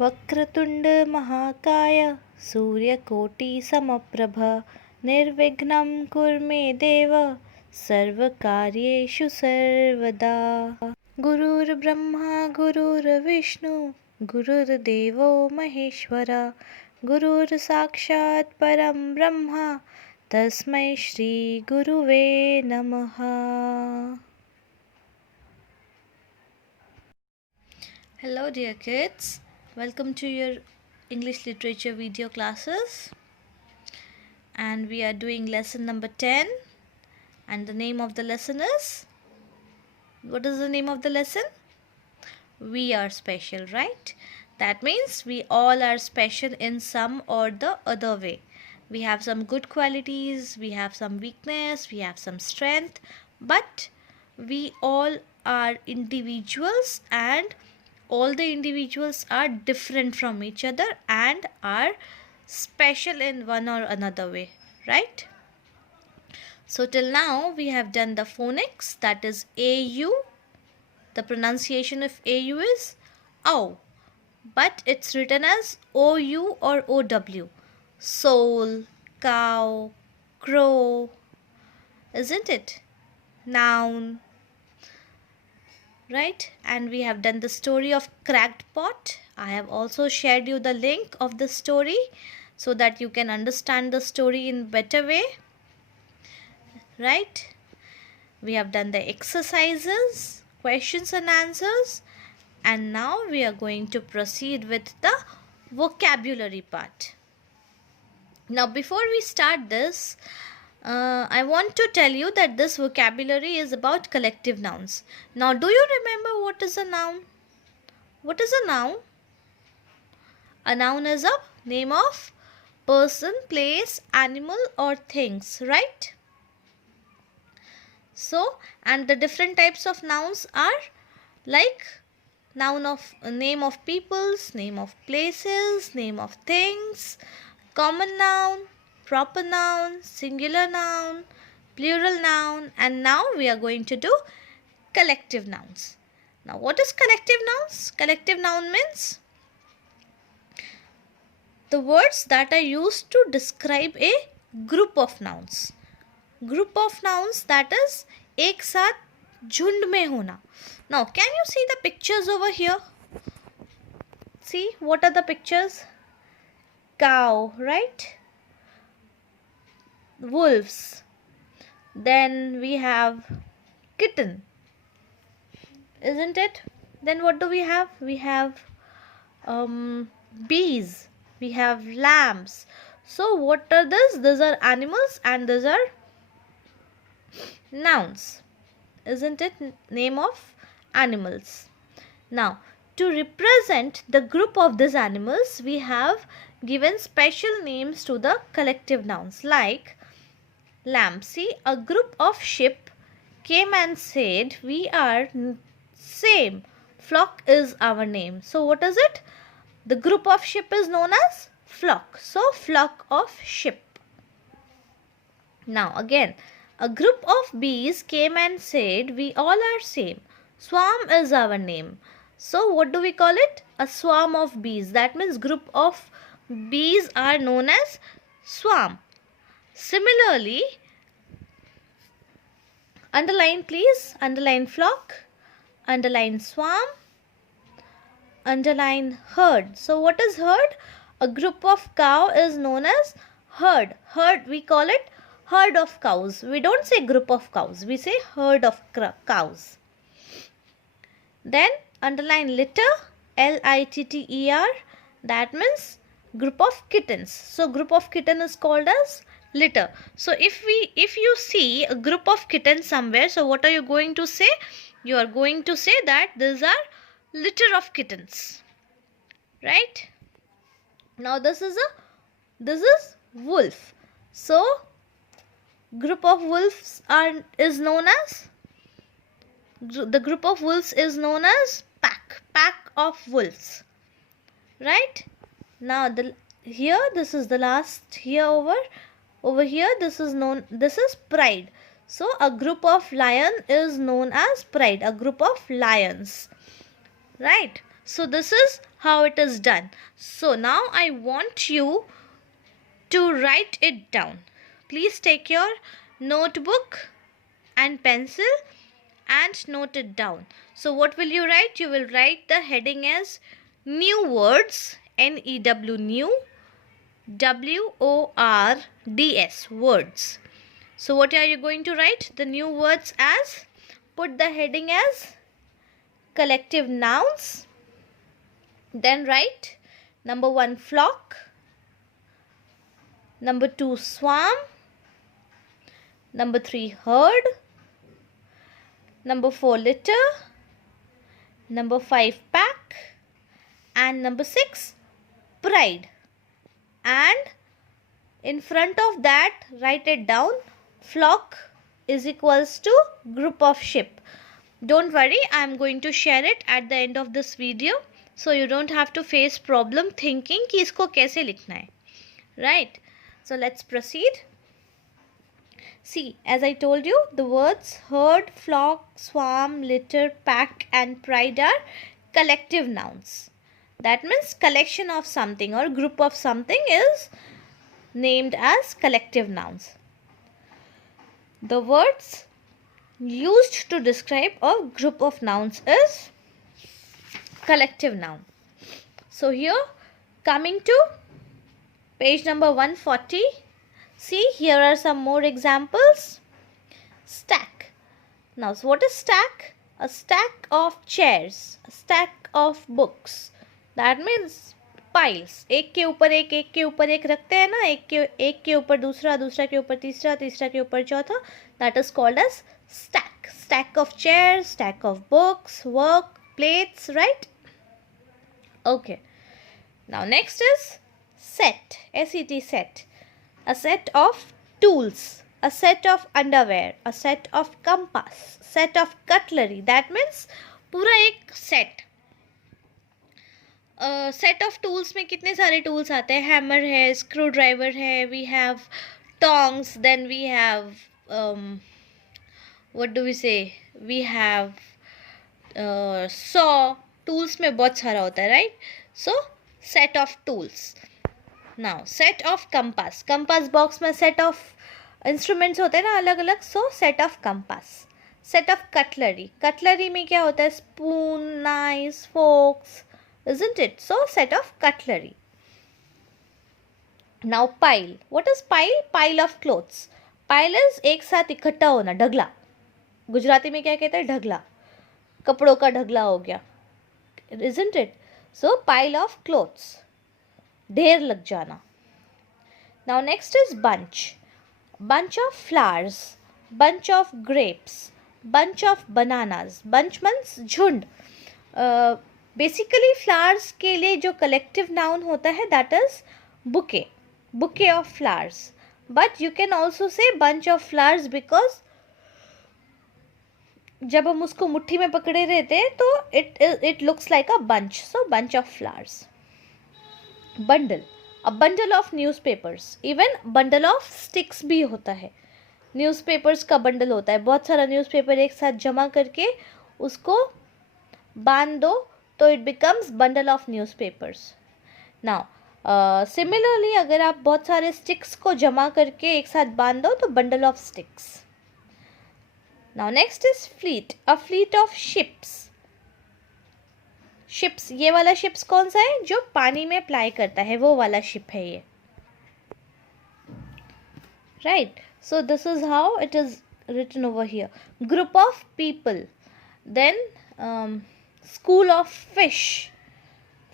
वक्रतुंड महाकाय सूर्यकोटि समप्रभ निर्विघ्नं कुरु मे देव सर्वकार्येषु सर्वदा। गुरुर्ब्रह्मा गुरुर्विष्णु गुरुर्देवो महेश्वरा गुरुर्साक्षात् परं ब्रह्मा तस्मै श्री गुरुवे नमः। Hello dear kids, welcome to your English literature video classes, and we are doing lesson number 10, and the name of the lesson is, what is the name of the lesson? We are special, right? That means we all are special in some or the other way. We have some good qualities, we have some weakness, we have some strength, but we all are individuals, and all the individuals are different from each other and are special in one or another way, right? So till now we have done the phonics, that is AU. The pronunciation of AU is OW, but it's written as OU or OW. Soul, cow, crow, isn't it? Noun, right? And we have done the story of cracked pot. I have also shared you the link of the story so that you can understand the story in better way, right? We have done the exercises, questions and answers, and now we are going to proceed with the vocabulary part. Now before we start this, I want to tell you that this vocabulary is about collective nouns. Now, do you remember what is a noun? What is a noun? A noun is a name of person, place, animal or things, right? So, and the different types of nouns are like noun of name of peoples, name of places, name of things, common noun, proper noun, singular noun, plural noun, and now we are going to do collective nouns. Now what is collective nouns? Collective noun means the words that are used to describe a group of nouns. Group of nouns, that is एक साथ झुंड में होना. Now can you see the pictures over here? See, what are the pictures? Cow, right? Wolves. Then we have kitten, isn't it? Then what do we have? We have bees. We have lambs. So what are these? These are animals and these are nouns, isn't it? Name of animals. Now to represent the group of these animals, we have given special names to the collective nouns, like lamb. See, a group of sheep came and said, we are same, flock is our name. So what is it? The group of sheep is known as flock. So flock of sheep. Now again, a group of bees came and said, we all are same, swarm is our name. So what do we call it? A swarm of bees. That means group of bees are known as swarm. Similarly, underline please, underline flock, underline swarm, underline herd. So what is herd? A group of cow is known as herd. Herd, we call it herd of cows. We don't say group of cows, we say herd of cows. Then underline litter, L-I-T-T-E-R, that means group of kittens. So group of kitten is called as litter. So if you see a group of kittens somewhere, so what are you going to say? You are going to say that these are litter of kittens, right? Now this is wolf. So group of wolves is known as, the group of wolves is known as pack of wolves, right? Now here this is the last, here over here this is pride. So a group of lion is known as pride, a group of lions, right? So this is how it is done. So now I want you to write it down. Please take your notebook and pencil and note it down. So what will you write? You will write the heading as new words, N-E-W, new, W-O-R-D-S, words. So what are you going to write? The new words as, put the heading as collective nouns. Then write number 1 flock, number 2 swarm, number 3 herd, number 4 litter, number 5 pack, and number 6 pride. And in front of that write it down, flock is equals to group of sheep. Don't worry, I am going to share it at the end of this video, so you don't have to face problem thinking कि इसको कैसे लिखना है. Right? So let's proceed. See, as I told you, the words herd, flock, swarm, litter, pack and pride are collective nouns. That means collection of something or group of something is named as collective nouns. The words used to describe a group of nouns is collective noun. So here, coming to page number 140, see, here are some more examples. Stack. Now, so what is stack? A stack of chairs, a stack of books. That means piles. एक के ऊपर एक रखते हैं ना, एक के ऊपर दूसरा, दूसरा के ऊपर तीसरा, तीसरा के ऊपर चौथा. That is called as stack. Stack of chairs, stack of books, work, plates, right? Okay. Now next is set. S-E-T, set. A set of tools, a set of underwear, a set of compass, set of cutlery. That means पूरा एक set. Set of tools में कितने सारे tools आते हैं? Hammer है, screw driver है, we have tongs, then we have what do we say, we have saw. Tools में बहुत सारा होता है, right? So set of tools. Now set of compass. Compass box में सेट ऑफ इंस्ट्रूमेंट्स होते हैं ना अलग अलग, so set of compass. Set of cutlery. Cutlery में क्या होता है? Spoon, knife, forks, isn't it? So set of cutlery. Now pile. What is pile? Pile of clothes. Pile is एक साथ इकट्ठा होना, ढगला. गुजराती में क्या कहते हैं? ढगला. कपड़ों का ढगला हो गया, isn't it? So pile of clothes, ढेर लग जाना. Now next is bunch. Bunch of flowers, bunch of grapes, bunch of bananas. Bunch means झुंड. बेसिकली फ्लावर्स के लिए जो कलेक्टिव नाउन होता है that is bouquet, bouquet of flowers. But you can also say bunch of flowers because जब हम उसको मुट्ठी में पकड़े रहते हैं तो it looks like a bunch. So bunch of flowers. Bundle. A bundle of newspapers. Even bundle of sticks भी होता है. न्यूज़पेपर्स का बंडल होता है, बहुत सारा न्यूज़पेपर एक साथ जमा करके उसको बांध दो तो it becomes bundle of newspapers. Now similarly अगर आप बहुत सारे स्टिक्स को जमा करके एक साथ बांध दो तो bundle of sticks. Now next is fleet. A fleet of ships. Ships, ये वाला शिप्स कौन सा है? जो पानी में प्लाई करता है, वो वाला शिप है ये, right? So this is how it is written over here. Group of people. Then school of fish.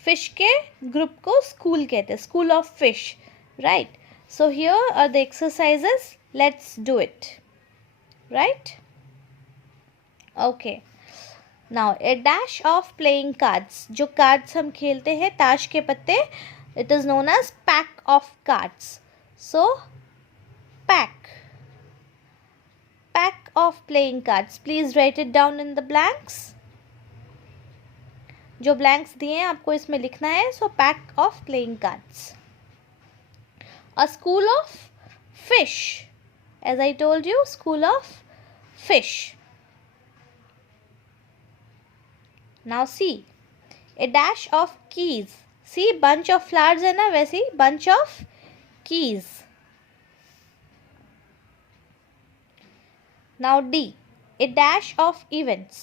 Fish के ग्रुप को स्कूल कहते हैं, school of fish, right? So here are the exercises, let's do it, right? Okay. Now a dash of playing cards. जो cards हम खेलते हैं, ताश के पत्ते, it is known as pack of cards. So pack, pack of playing cards. Please right it down in the blanks. जो blanks दिए हैं आपको इसमें लिखना है. So pack of playing cards. A school of fish. As I told you, school of fish. Now see, A dash of keys. See, bunch of flowers है ना, वैसे ही bunch of keys. Now D. A dash of events.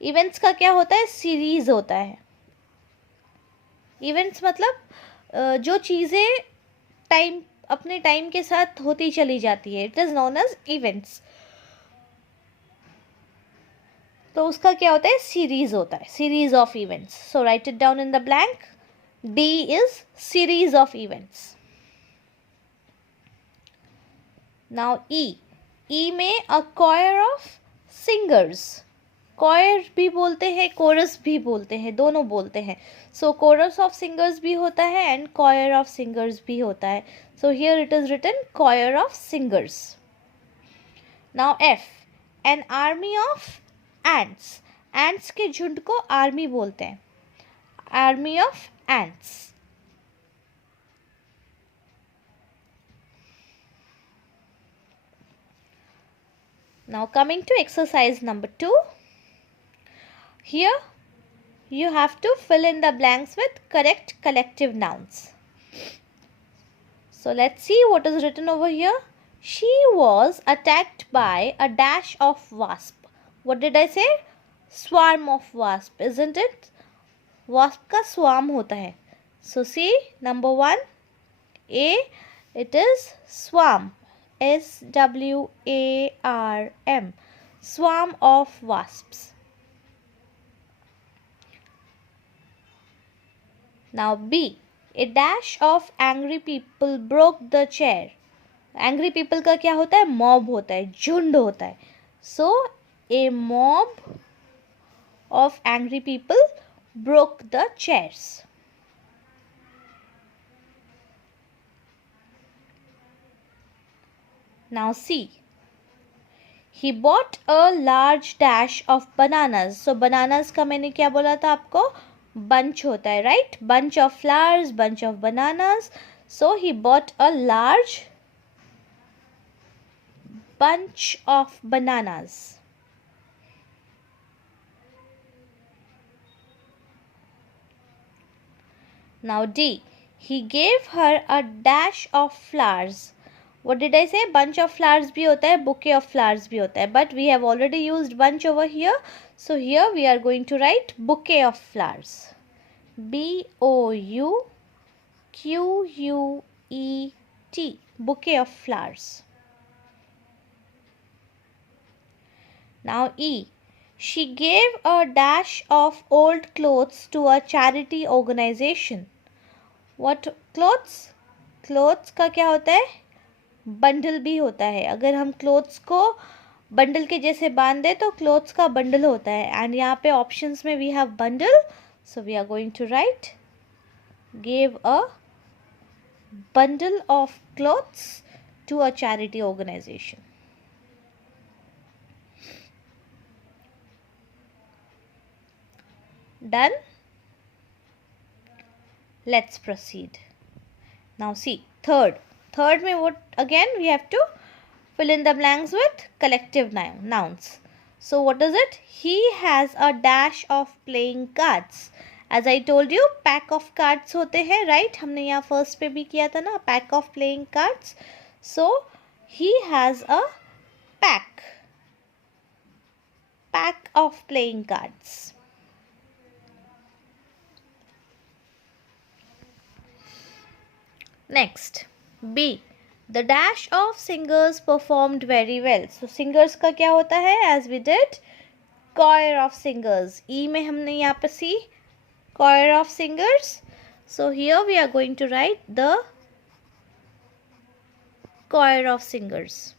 Events का क्या होता है? Series होता है. Events मतलब जो चीज़ें टाइम अपने टाइम के साथ होती चली जाती है. It is known as events. तो उसका क्या होता है? सीरीज होता है. Series of events. So write it down in the blank. D is series of events. Now E में a choir of singers. Choir भी बोलते हैं, कोरस भी बोलते हैं, दोनों बोलते हैं. सो कोरस ऑफ सिंगर्स भी होता है एंड कॉयर ऑफ सिंगर्स भी होता है. So here it is written choir of singers. Now F. An army of ants. ants के झुंड को आर्मी बोलते हैं. Army of ants. Now coming to exercise number 2. Here you have to fill in the blanks with correct collective nouns. So let's see what is written over here. She was attacked by a dash of wasp. What did I say? Swarm of wasp, isn't it? Wasp का swarm होता है. So see, number 1, A, it is swarm. SWARM. Swarm of wasps. Now B, a dash of angry people broke the chair. Angry people का क्या होता है? Mob होता है, झुंड होता है. So a mob of angry people broke the chairs. Now C. He bought a large dash of bananas. So bananas का मैंने क्या बोला था आपको? Bunch होता है, right? Bunch of flowers, bunch of bananas. So he bought a large bunch of bananas. Now D. He gave her a dash of flowers. What did I say? Bunch of flowers भी होता है, bouquet of flowers भी होता है. But we have already used bunch over here. So here we are going to write bouquet of flowers. BOUQUET. Bouquet of flowers. Now E. She gave a dash of old clothes to a charity organization. What clothes? Clothes का क्या होता है? Bundle भी होता है. अगर हम clothes को बंडल के जैसे बांध दें तो क्लोथ्स का बंडल होता है. एंड यहाँ पे ऑप्शंस में we have bundle. So we are going to write give a bundle of clothes to a charity organisation. Done. Let's proceed. Now see, third में what again we have to fill in the blanks with collective nouns. So what is it? He has a dash of playing cards. As I told you, pack of cards होते हैं, right? हमने यहाँ first पे भी किया था ना, pack of playing cards. So he has a pack of playing cards. Next, B. The dash of singers performed very well. So singers का क्या होता है? As we did, choir of singers. E में हमने यहाँ पर C, choir of singers. So here we are going to write the choir of singers.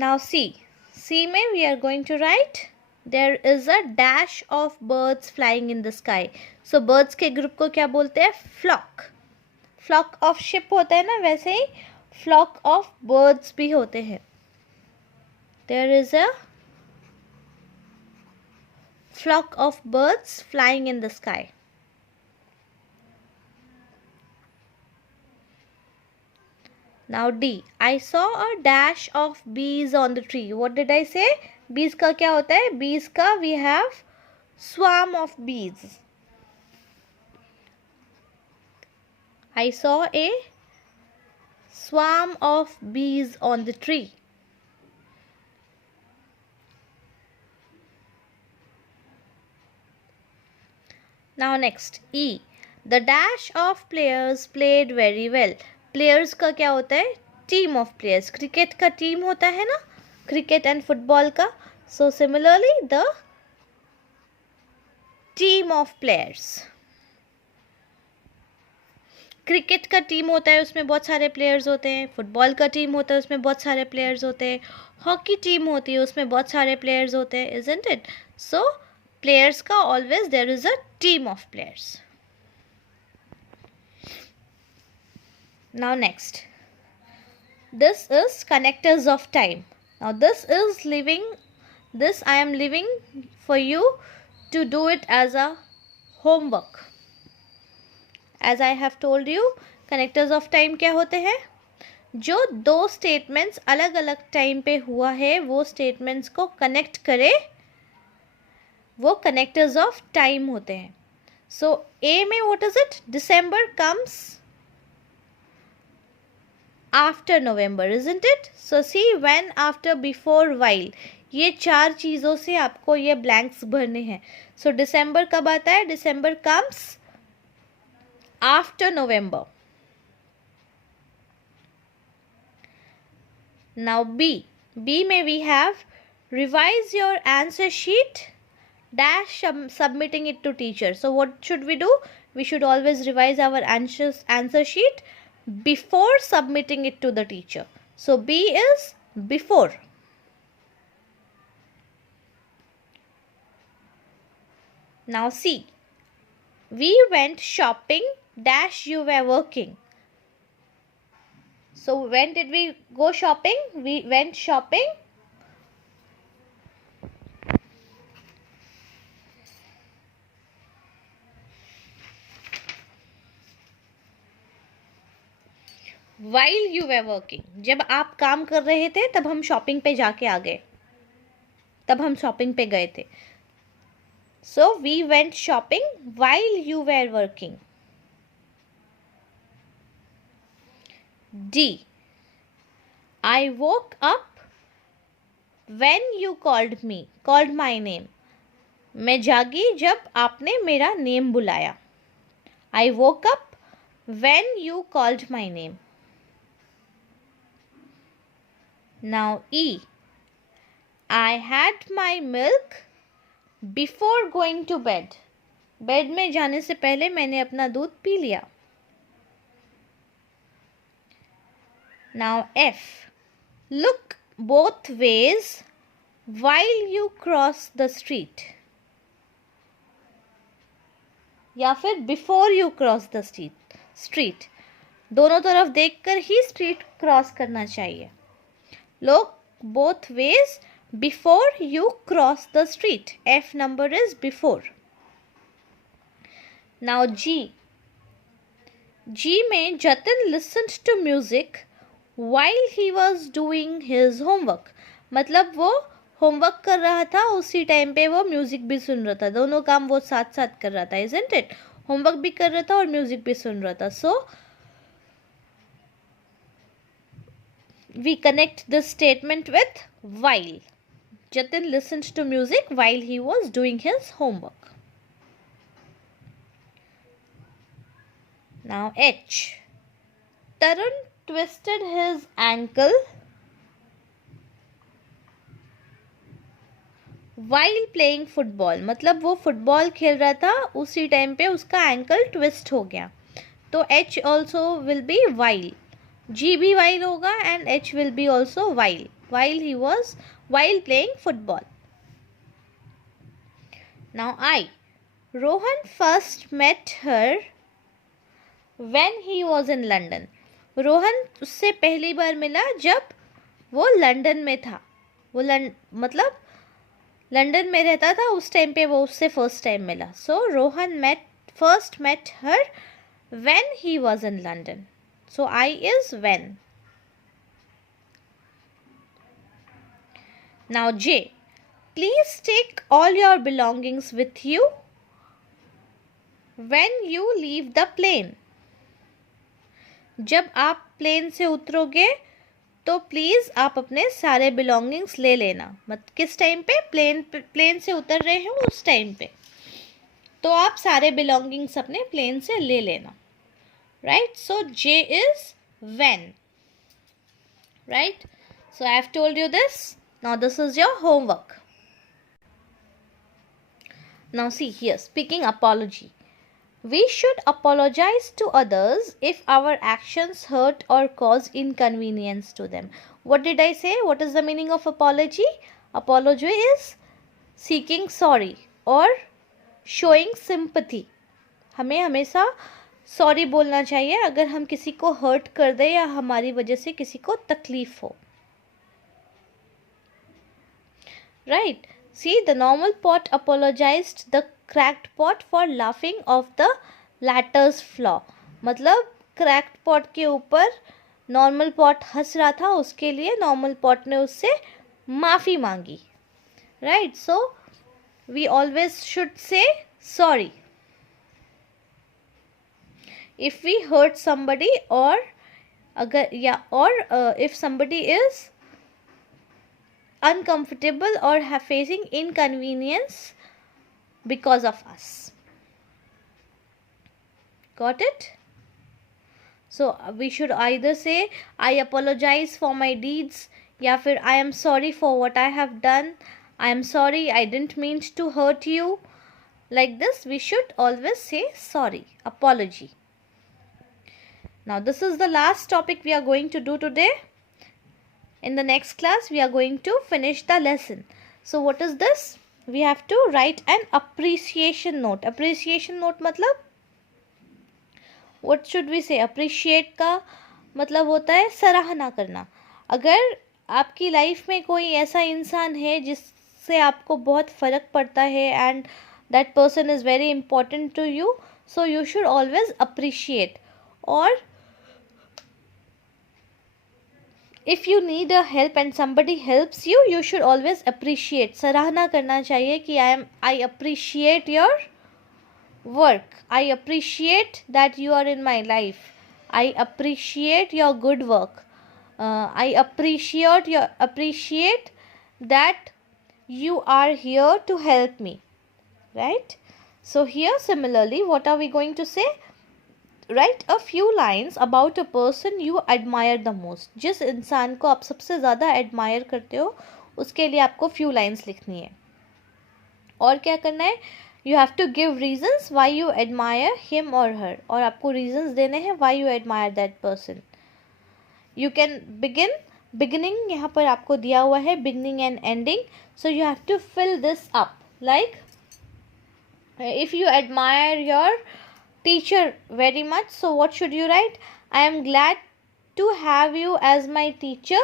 Now C में we are going to write there is a dash of birds flying in the sky. So birds के ग्रुप को क्या बोलते हैं? Flock. Flock of ship होता है ना, वैसे ही flock of birds भी होते हैं. There is a flock of birds flying in the sky. Now D. I saw a dash of bees on the tree. What did I say? Bees का क्या होता है? Bees का we have swarm of bees. I saw a swarm of bees on the tree. Now next E. The dash of players played very well. Players का क्या होता है? Team of players. Cricket का team होता है ना? Cricket and football का. So similarly the team of players. Cricket का टीम होता है, उसमें बहुत सारे प्लेयर्स होते हैं. फुटबॉल का टीम होता है, उसमें बहुत सारे प्लेयर्स होते हैं. हॉकी टीम होती है, उसमें बहुत सारे प्लेयर्स होते हैं. Isn't it? सो प्लेयर्स का always there is a team of players. Now next, this is connectors of time. Now this I am leaving for you to do it as a homework. As I have told you, connectors of time क्या होते हैं? जो दो statements अलग अलग time पे हुआ है वो statements को connect करे, वो connectors of time होते हैं. So A में what is it? December comes after November, isn't it? So see, when, after, before, while, ये चार चीज़ों से आपको ये ब्लैंक्स भरने हैं. So December कब आता है? December comes after November. Now B में we have revise your answer sheet dash submitting it to teacher. So what should we do? We should always revise our answer sheet before submitting it to the teacher. So B is before. Now C. We went shopping dash you were working. So when did we go shopping? We went shopping while you were working. जब आप काम कर रहे थे तब हम shopping पे जाके आ गए, तब हम शॉपिंग पे गए थे. So we went shopping while you were working. D. I woke up when you called my name. मैं जागी जब आपने मेरा नेम बुलाया. I woke up when you called my name. Now E. I had my milk before going to bed. Bed में जाने से पहले मैंने अपना दूध पी लिया. Now F. Look both ways while you cross the street. या फिर before you cross the street. दोनों तरफ देखकर ही स्ट्रीट क्रॉस करना चाहिए. Look both ways before you cross the street. F number is before. Now G. G में Jatin listened to music while he was doing his homework. मतलब वो homework कर रहा था, उसी टाइम पे वो म्यूजिक भी सुन रहा था. दोनों काम वो साथ साथ कर रहा था, isn't it? होमवर्क भी कर रहा था और म्यूजिक भी सुन रहा था. So we connect this statement with while. Jatin listened to music while he was doing his homework. Now H. Tarun twisted his ankle while playing football. मतलब वो फुटबॉल खेल रहा था, उसी टाइम पे उसका एंकल ट्विस्ट हो गया. तो H also will be while. G भी while होगा and H will be also while playing football. Now I. Rohan first met her when he was in London. Rohan उससे पहली बार मिला जब वो लंदन में था. वो मतलब लंदन में रहता था, उस टाइम पे वो उससे फर्स्ट टाइम मिला. सो Rohan first met her when he was in London. So I is when. Now J, please take all your belongings with you when you leave the plane. जब आप प्लेन से उतरोगे तो प्लीज़ आप अपने सारे बिलोंगिंग्स ले लेना. किस टाइम पे? प्लेन से उतर रहे हो उस टाइम पे तो आप सारे बिलोंगिंग्स अपने प्लेन से ले लेना. Right? So J is when. Right? So I have told you this. Now this is your homework. Now see here, speaking apology. We should apologize to others if our actions hurt or cause inconvenience to them. What did I say? What is the meaning of apology? Apology is seeking sorry or showing sympathy. हमें हमेशा sorry बोलना चाहिए अगर हम किसी को hurt कर दें या हमारी वजह से किसी को तकलीफ हो. Right? See, the normal pot apologized the cracked pot for laughing off the latter's flaw. मतलब cracked pot के ऊपर normal pot हंस रहा था, उसके लिए normal pot ने उससे माफ़ी मांगी. Right? So, we always should say sorry. If we hurt somebody or if somebody is uncomfortable or facing inconvenience because of us. Got it? So we should either say I apologize for my deeds या फिर I am sorry for what I have done. I am sorry, I didn't mean to hurt you. Like this we should always say sorry, apology. Now this is the last topic we are going to do today. In the next class, we are going to finish the lesson. So, what is this? We have to write an appreciation note. Appreciation note मतलब what should we say? Appreciate का मतलब होता है सराहना करना. अगर आपकी life में कोई ऐसा इंसान है जिससे आपको बहुत फ़र्क पड़ता है and that person is very important to you, so you should always appreciate. Or if you need a help and somebody helps you, you should always appreciate. सराहना करना चाहिए कि I appreciate your work. I appreciate that you are in my life. I appreciate your good work. I appreciate that you are here to help me. Right? So here similarly, what are we going to say? Write a few lines about a person you admire the most. जिस इंसान को आप सबसे ज़्यादा admire करते हो उसके लिए आपको few lines लिखनी है. और क्या करना है? You have to give reasons why you admire him or her. और आपको reasons देने हैं why you admire that person. You can beginning यहाँ पर आपको दिया हुआ है beginning and ending. So you have to fill this up. Like if you admire your teacher very much, so what should you write? I am glad to have you as my teacher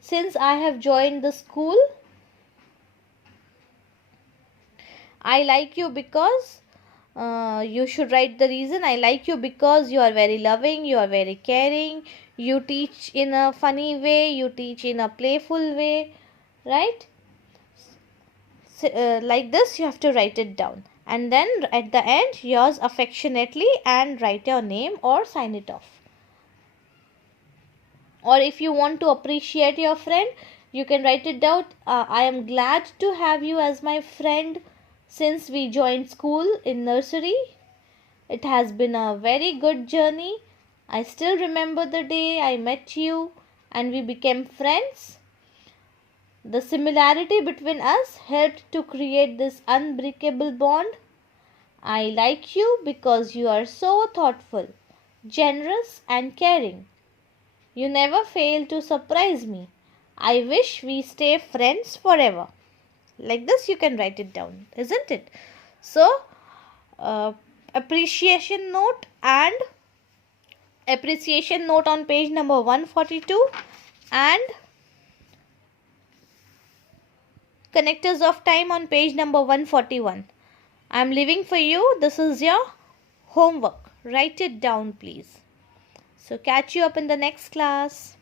since I have joined the school. I like you because you should write the reason. I like you because you are very loving, you are very caring, you teach in a funny way, you teach in a playful way, right? So, like this you have to write it down. And then at the end, yours affectionately, and write your name or sign it off. Or if you want to appreciate your friend, you can write it down. I am glad to have you as my friend since we joined school in nursery. It has been a very good journey. I still remember the day I met you and we became friends. The similarity between us helped to create this unbreakable bond. I like you because you are so thoughtful, generous and caring. You never fail to surprise me. I wish we stay friends forever. Like this you can write it down, isn't it? So, appreciation note on page number 142 and connectors of time on page number 141. I am leaving for you. This is your homework. Write it down, please. So catch you up in the next class.